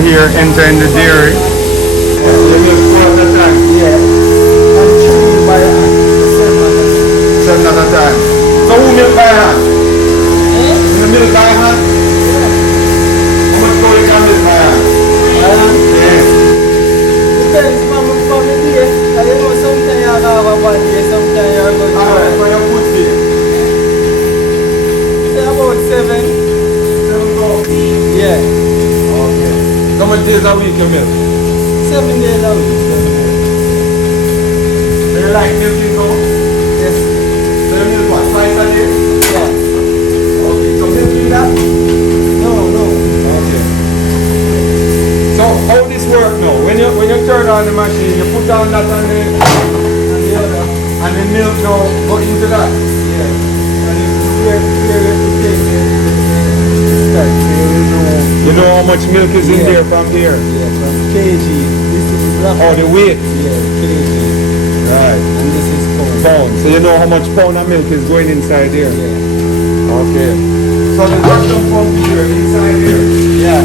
are here entering the dairy. You milk 4 at a time? Yeah. And 3 by hand. 7 at a time. So who milk by hand? You milk by hand? Yeah. How much cow you can milk by hand? Yeah. Depends from the day. You know, sometimes you have a bad day, sometimes you are going to Alright, for your good day? say about 7. 7 cows? Yeah. Okay. How much days a week you milk? 7 days a week. Do you like milking cow? Yes. So you milk what, twice a day? Yeah. Okay, so milking that? No. Okay. So how this work now? When you turn on the machine, you put down that on the other, and the milk now go into that. Yeah. And You know how much milk is in there from here? Yeah, from kg. This is black. Oh, the weight. Yeah, kg. Right. And this is pound. Pound. So you know how much pound of milk is going inside here? Yeah. Okay. So the vacuum pump here inside here. Yeah.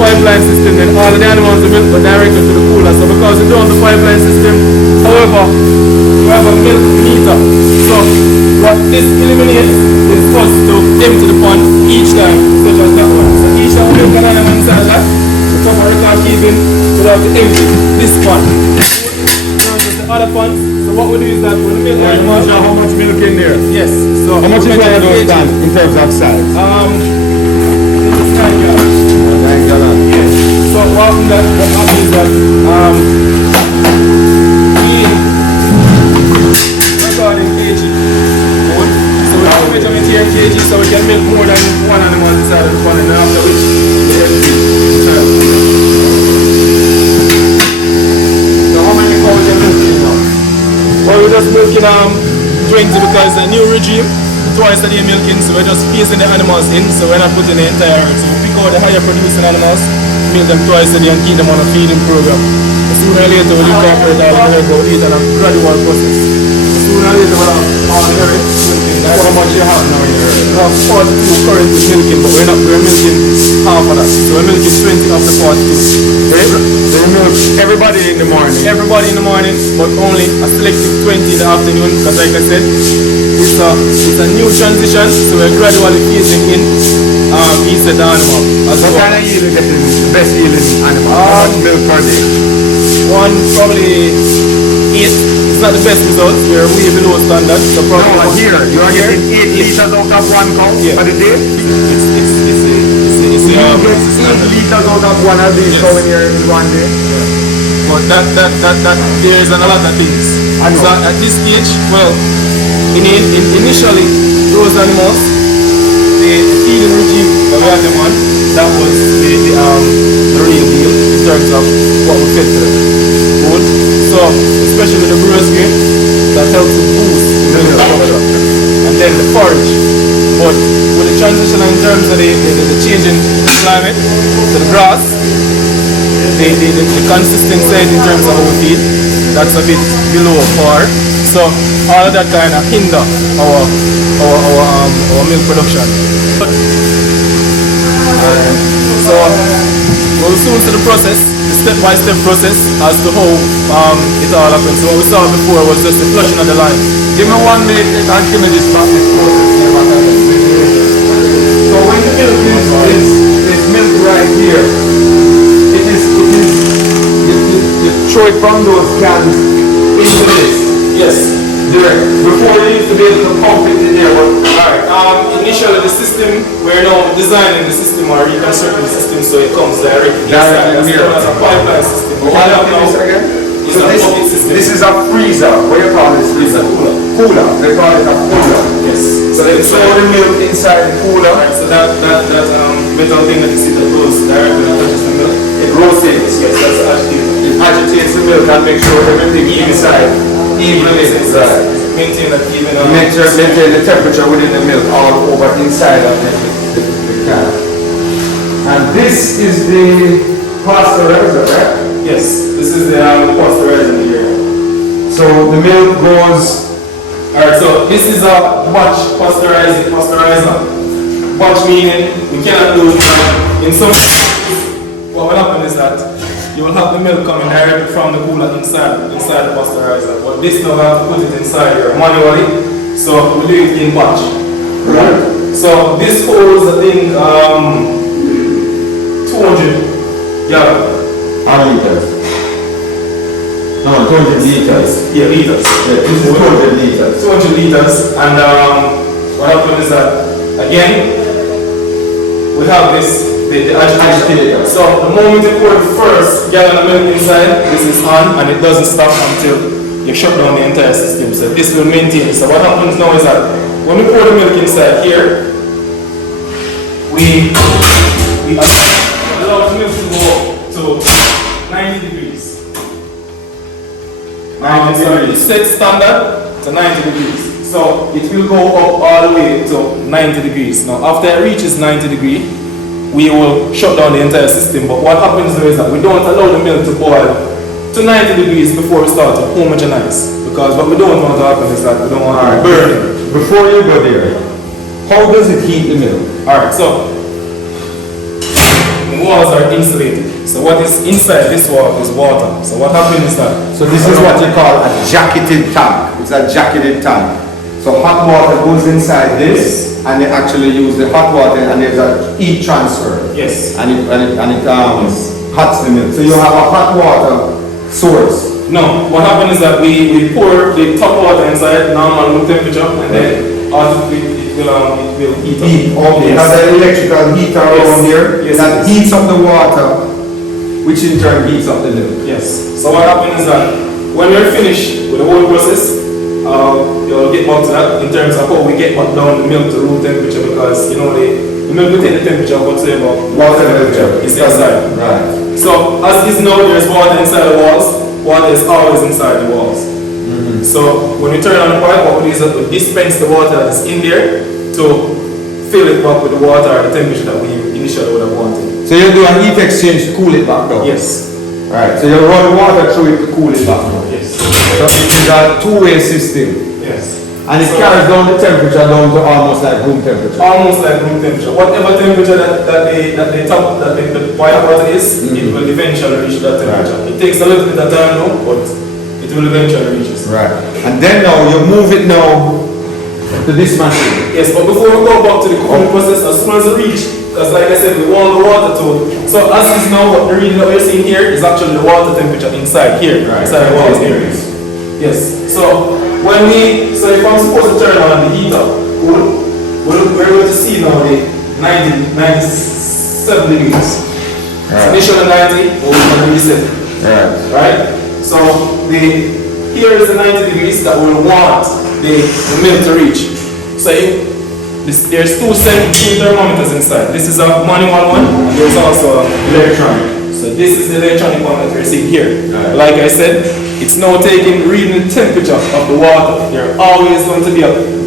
Pipeline system, then all of the animals will milk go directly to the cooler. So because we don't have the pipeline system, however, we have a milk meter. So what this eliminates is us to empty the pond each time, such as that one. So each time we milk an animal inside that, the top of record keeping, we'll have to empty this pond. The other pond. So what we do is that when we milk animals, how much milk in there? Yes. So how much is one of those done in terms of size? It's 9 gallons. 9 gallons. Yes. So what happens is that we record in kg. Good. So we have to measure it here in kg so we can milk more than one animal inside of the pond, and then after which we empty. So how many cows are you milking now? Well, we're just milking 20 because it's a new regime. Twice a day milking, so we're just phasing the animals in, so we're not putting the entire herd. So we pick out the higher producing animals, milk them twice a day and keep them on a feeding program. Sooner or later we'll incorporate all the herd, but we'll eat on a gradual process. Sooner or later we'll have all the herd milking. That's how much you have now in your herd? We have 42 currently milking, but we're milking half of that. So we're milking 20 of the 42. They milk everybody in the morning? Everybody in the morning, but only a selective 20 in the afternoon, because like I said, it's a new transition, so we're gradually phasing in each of the animal. What kind of yield you getting? The best yielding animal? How much milk per day? One probably 8. It's not the best results, we're way below standard. So probably no, here, you are getting 8 liters out of one cow per day? It's 8 liters out of one of these cow in one day? Yeah. But there's a lot of things. So at this stage, well, initially, those animals, the feeding regime that we had them on, that was the real deal in terms of what we fed to them. Good. So, especially the brewer's grain, that helps to boost the milk production. And then the forage. But with the transition in terms of the changing climate to the grass, the consistency in terms of how we feed, that's a bit below par. So all of that kind of hinder our milk production. So we'll soon see the process, the step-by-step process as to how it all happens. So what we saw before was just the flushing of the line. Give me 1 minute and give me this process. So when the milk is milk right here. You throw it from those cans into this. Yes. Direct. Before you used to be able to pump it in there. Alright, initially the system, we're now designing the system or reconstructing the system so it comes directly inside. That's known as a pipeline system. What we have now is a bucket system. This is a freezer. What do you call this? It's a cooler. Cooler. They call it a cooler. Yes. So they throw the milk inside the cooler. Alright, so that metal thing that you see that goes directly and touches the milk, It rotates. yes, that's actually It agitates the milk and makes sure everything inside evenly inside. maintain that even Maintain the temperature within the milk all over inside of the can. And this is the pasteurizer, right? Yes, this is the pasteurizer here. So the milk goes. Alright, so this is a batch pasteurizer. Batch meaning we cannot do it in some what will happen is that you will have the milk coming directly from the cooler inside the pasteurizer. But this now we have to put it inside here manually. So we do it in batch. Right. So this holds I think 200 gallon. How liters? No, 200 liters. Yeah, liters. Yeah, this is 200 liters. 200 liters, and what happens is that again we have this the agitator. So the moment you pour the first gallon of milk inside, this is on and it doesn't stop until you shut down the entire system. So this will maintain. So what happens now is that when we pour the milk inside here, we allow the milk to go up to 90 degrees. 90 degrees. Set standard to 90 degrees. So it will go up all the way to 90 degrees. Now after it reaches 90 degrees, we will shut down the entire system. But what happens is that we don't allow the milk to boil to 90 degrees before we start to homogenize. Because what we don't want to happen is that we don't want to burn it. Before you go there, how does it heat the milk? Alright, so the walls are insulated. So what is inside this wall is water. So what happens is that So this is what you call a jacketed tank. It's a jacketed tank. So hot water goes inside this, and they actually use the hot water, and there's a heat transfer. yes. And it hots the milk. So you have a hot water source. No, what happens is that we pour the top water inside normal room temperature and then it will heat up. Heat. Okay. Yes. Has an electrical heater around here Yes, that yes. heats up the water, which in turn heats up the milk. Yes. So what happens is that when we're finished with the whole process, you'll get back to that in terms of how we get back down the milk to room temperature, because you know the milk will take the temperature of whatsoever Water temperature. is inside. Right. So as is now, there's water inside the walls. Water is always inside the walls. So when we turn on the pipe, what we do is that we dispense the water that is in there to fill it back with the water at the temperature that we initially would have wanted. So you do a heat exchange to cool it back down. Yes. Right. So you run water through it to cool it back down. Yes. So it is a two-way system. Yes. And it carries down the temperature down to almost like room temperature. Almost like room temperature. Whatever temperature that the boiling water is, it will eventually reach that temperature. It takes a little bit of time though, but it will eventually reach it. Right. And then now you move it now to this machine. Yes, but before we go back to the cooling process, as soon as it reach, because like I said, we want the water to. So as is now, what the reading that we're seeing here is actually the water temperature inside here, Right. inside the walls here. Yes. So if I'm supposed to turn on the heater, we're able to see now the 97 degrees. Right. So initially 90, we're going to reset. Right? So here is the 90 degrees that we want the milk to reach. So there's two thermometers inside. This is a manual one, and there's also an electronic. So this is the electronic one that we're seeing here. Right. Like I said, it's now reading the temperature of the water. They're always going to be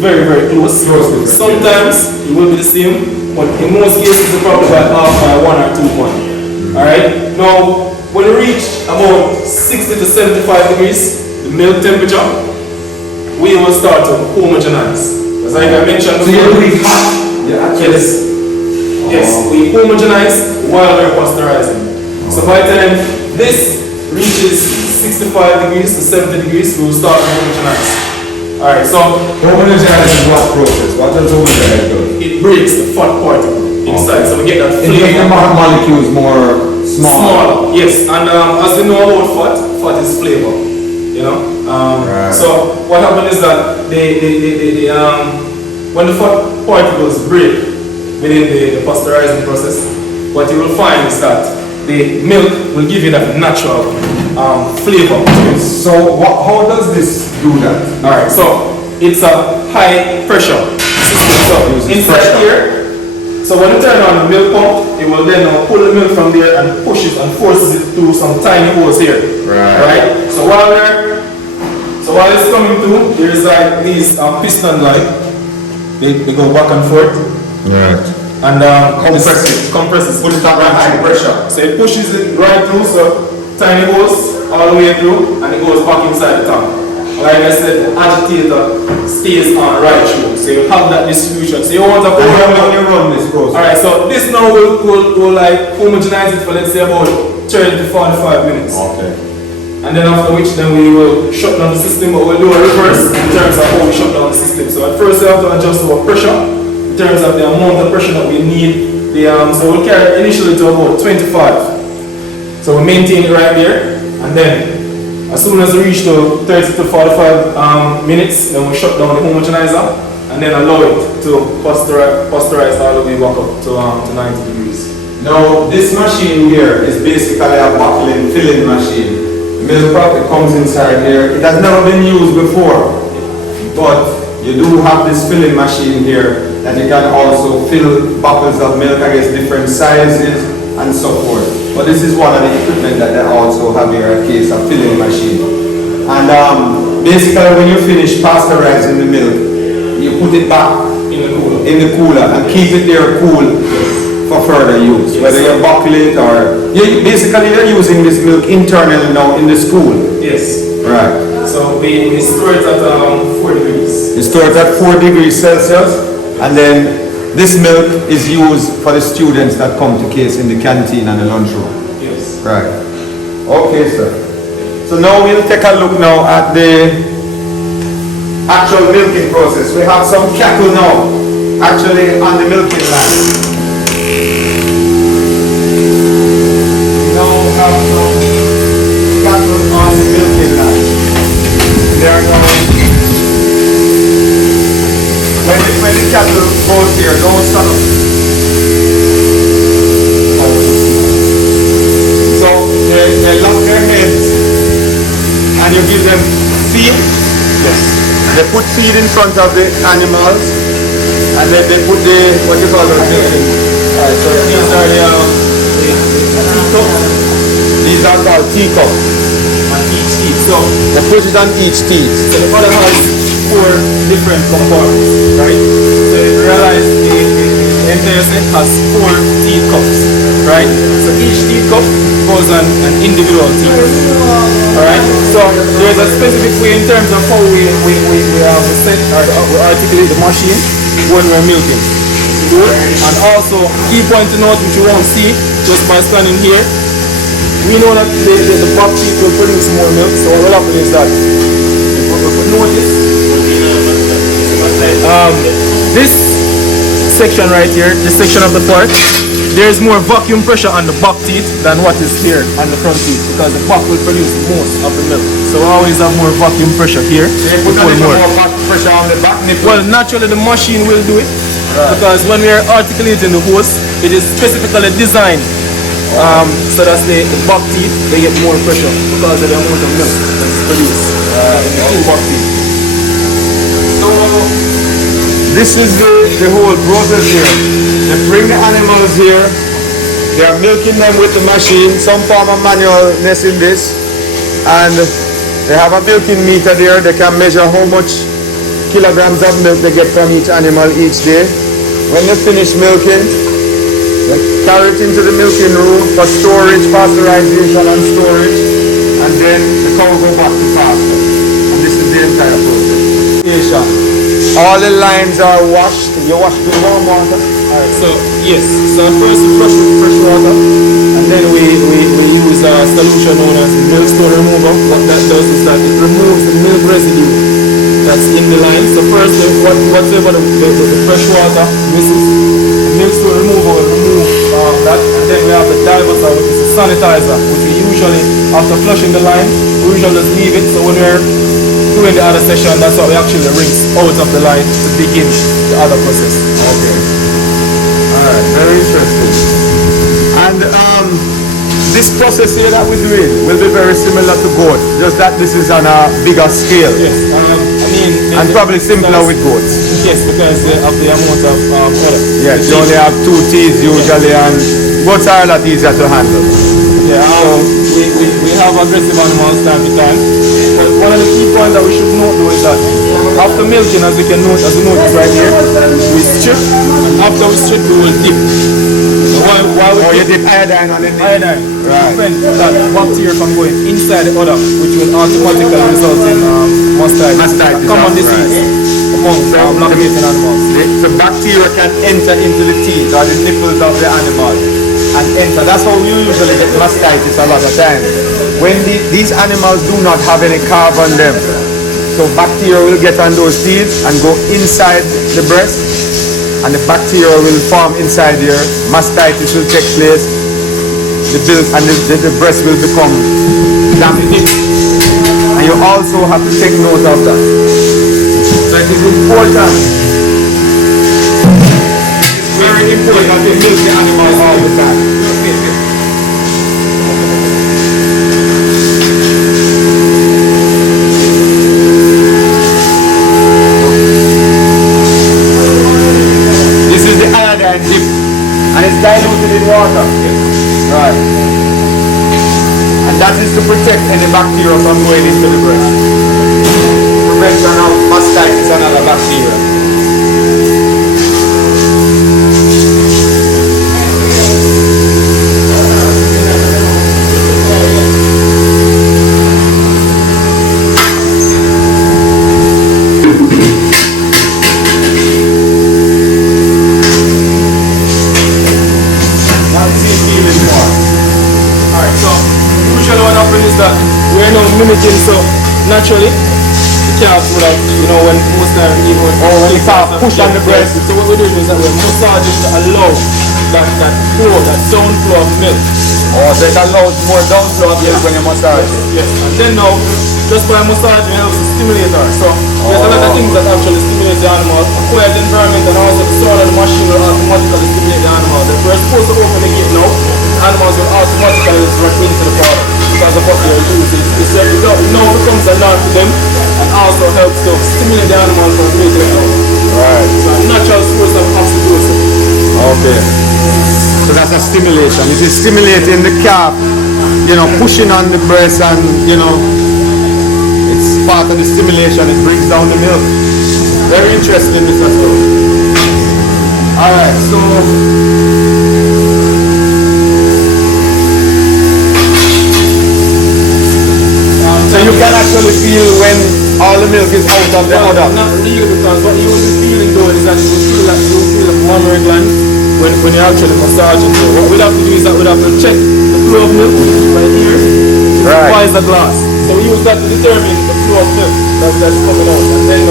very, very close. Sometimes it will be the same, but in most cases it's probably by half by 1 or 2 points. Alright? Now, when you reach about 60 to 75 degrees, the milk temperature, we will start to homogenize. As like I mentioned before. Yes. Yes, we homogenize while we're pasteurizing. So by the time this reaches 65 degrees to 70 degrees, we will start to homogenize. Alright, so Homogenize is what process? What does homogenize do? it breaks the fat particle. inside. So we get that It makes the flavor. molecules more small. Smaller, yes. And as you know about fat is flavor. You know. Right. So what happens is that when the fat particles break within the pasteurizing process, what you will find is that the milk will give you that natural flavor to it. So how does this do that? Alright, so it's a high pressure system. So inside here, so when you turn on the milk pump, it will then pull the milk from there and push it and forces it through some tiny holes here. Right. So while it's coming through, there's like these piston like they go back and forth. Right. And compresses, put it at high pressure. So it pushes it right through, so tiny hose all the way through, and it goes back inside the tank. Like I said, the agitator stays on right through, so you have that distribution. So you want to How you run this process? Alright, so this now will like homogenize it for let's say about 30 to 45 minutes. Okay. And then after which then we will shut down the system, but we'll do a reverse in terms of how we shut down the system. So at first we have to adjust our pressure in terms of the amount of pressure that we need. So we'll carry initially to about 25. So we maintain it right there, and then as soon as we reach to 30 to 45 minutes, then we shut down the homogenizer and then allow it to pasteurize all the way back up to 90 degrees. Now this machine here is basically a bottling filling machine. The milk product comes inside here. It has never been used before, but you do have this filling machine here that you can also fill bottles of milk, I guess different sizes and so forth. But this is one of the equipment that they also have here at C.A.S.E, a filling machine. And basically when you finish pasteurizing the milk, you put it back in the cooler and keep it there cool for further use. Yes. Whether you bottle it or basically you're using this milk internally now in the school. Yes. Right. So we store it at 4 degrees. You store it at 4 degrees Celsius, and then this milk is used for the students that come to C.A.S.E in the canteen and the lunchroom. Yes. Right. Okay, sir. So now we'll take a look now at the actual milking process. We have some cattle now, actually on the milking line. We now have some cattle on the milking line. They are now, when the cattle goes here, don't stand up. So they lock their heads and you give them feed. Yes. They put feed in front of the animals and then they put the, what you call it? Alright, so these are the teacups. These are called teacups. On each teeth. So they put it on each teeth. So the mother has 4 different compartments, right? So you realize the entire set has 4 teeth cups, right? So each teeth cup goes on an individual teeth. Alright? So there's a specific way in terms of how we set or we articulate the machine when we're milking. And also key point to note which you won't see just by standing here. We know that the back teeth will produce more milk, so what will happen is that if we notice this section right here, this section of the part, there is more vacuum pressure on the back teeth than what is here on the front teeth, because the back will produce most of the milk. So we always have more vacuum pressure here. They put more pressure on the back nipple. Well, naturally the machine will do it, because when we are articulating the hose, it is specifically designed so that the back teeth, they get more pressure because of the amount of milk that's produced in the 2 back teeth. So this is the whole process here. They bring the animals here, they are milking them with the machine, some form of manualness in this, and they have a milking meter there. They can measure how much kilograms of milk they get from each animal each day. When they finish milking, they carry it into the milking room for storage, pasteurization and storage, and then the cow go back to pasture. And this is the entire process. All the lines are washed. You wash with warm water. Alright, so yes, so first we flush with fresh water, and then we use a solution known as milk store remover. What that does is that it removes the milk residue that's in the line. So first, whatever the fresh water misses, the millstone remover will remove that, and then we have the divisor, which is a sanitizer, which we usually, after flushing the line, we usually just leave it. So when we're doing the other session, that's how we actually rinse out of the line to begin the other process. Okay. Alright, very interesting. And this process here that we're doing will be very similar to goat, just that this is on a bigger scale. Yes, and probably simpler with goats. Yes, because of the amount of product. Yes, you only have 2 teeth usually, and goats are a lot easier to handle. Yeah, we have aggressive animals time to time. But one of the key points that we should note though is that after milking, as you notice right here, we strip, and after we strip, we will dip. So why we you dip iodine on it? Iodine. Right. Prevent that bacteria from going inside the udder, which will automatically result in mastitis. Mastitis, Common disease among lactating animals. The bacteria can enter into the teeth or the nipples of the animal and enter. That's how we usually get mastitis a lot of times. When these animals do not have any carb on them, so bacteria will get on those teeth and go inside the breast, and the bacteria will form inside here. Mastitis will take place. The breast will become damaged. And you also have to take note of that. So it is important. It's very important to milk the animal all the time. This is the iodine dip, and it's diluted in water. Right. And that is to protect any bacteria from going into the breast. Prevention of mastitis and other bacteria. Mimicking, so naturally the calves would have, when most time when the calf push on the breast. So what we're doing is that we're massaging to allow that flow, that down flow of milk. Oh, so it allows more down flow of milk when you massage. Yes, and then now, just by massaging it helps to stimulate her. So there's a lot of things that actually stimulate the animal. A quiet environment and also the sound of the machine will automatically stimulate the animal. If we're supposed to open the gate now, animals will automatically just run into the product because of what they're using. It now becomes a lot to them and also helps to stimulate the animal from breathing out. Right. So a natural source of oxytocin. Okay. So that's a stimulation. It is stimulating the calf, pushing on the breast, and it's part of the stimulation. It brings down the milk. Very interesting, Mr. Stone. Alright, so you can actually feel when all the milk is out of the udder. Not really, because what you will be feeling though is that you will feel a mammary gland when you're actually massaging. So what we'll have to do is that we'll have to check the flow of milk right here. Right. Why is the glass? So we use that to determine the flow of milk that's coming out. And then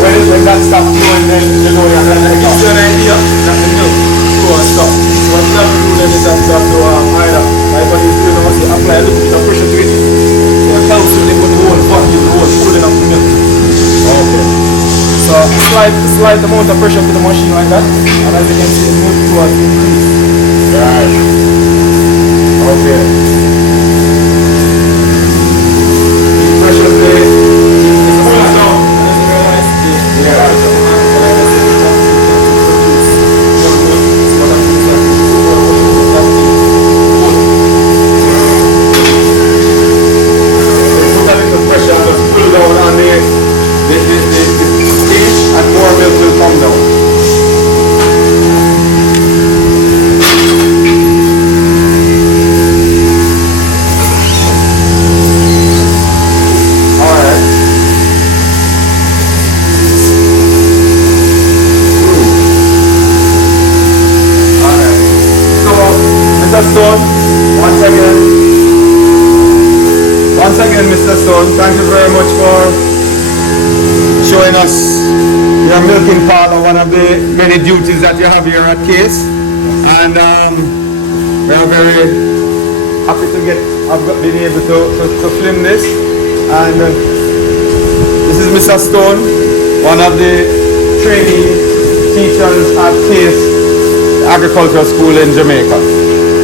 when that stops flowing, then you know you're going to gives you an idea that the milk flow and stop. So what we have to do then is that we have to either, like what you do now, apply a little bit of pressure to it. So it helps you with the whole vacuum, the whole pulling up the milk. Okay. So slight amount of pressure to the machine like that, and as you can see, the milk flow has increased. Right. Okay. Pressure there. It's pulling down, and as you realize, put a little pressure and just pull down on the stage, and more milk will come down. Once again, Mr. Stone, thank you very much for showing us You're milking Parlour, one of the many duties that you have here at C.A.S.E. And we are very happy to have been able to film this. And this is Mr. Stone, one of the trainee teachers at C.A.S.E. Agricultural School in Jamaica.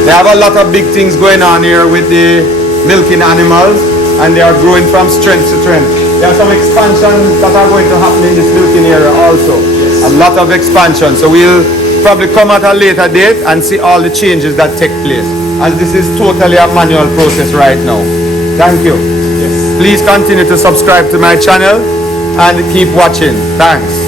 They have a lot of big things going on here with the milking animals, and they are growing from strength to strength. There are some expansions that are going to happen in this milking area also. Yes. A lot of expansion. So we'll probably come at a later date and see all the changes that take place, as this is totally a manual process right now. Thank you. Yes. Please continue to subscribe to my channel and keep watching. Thanks.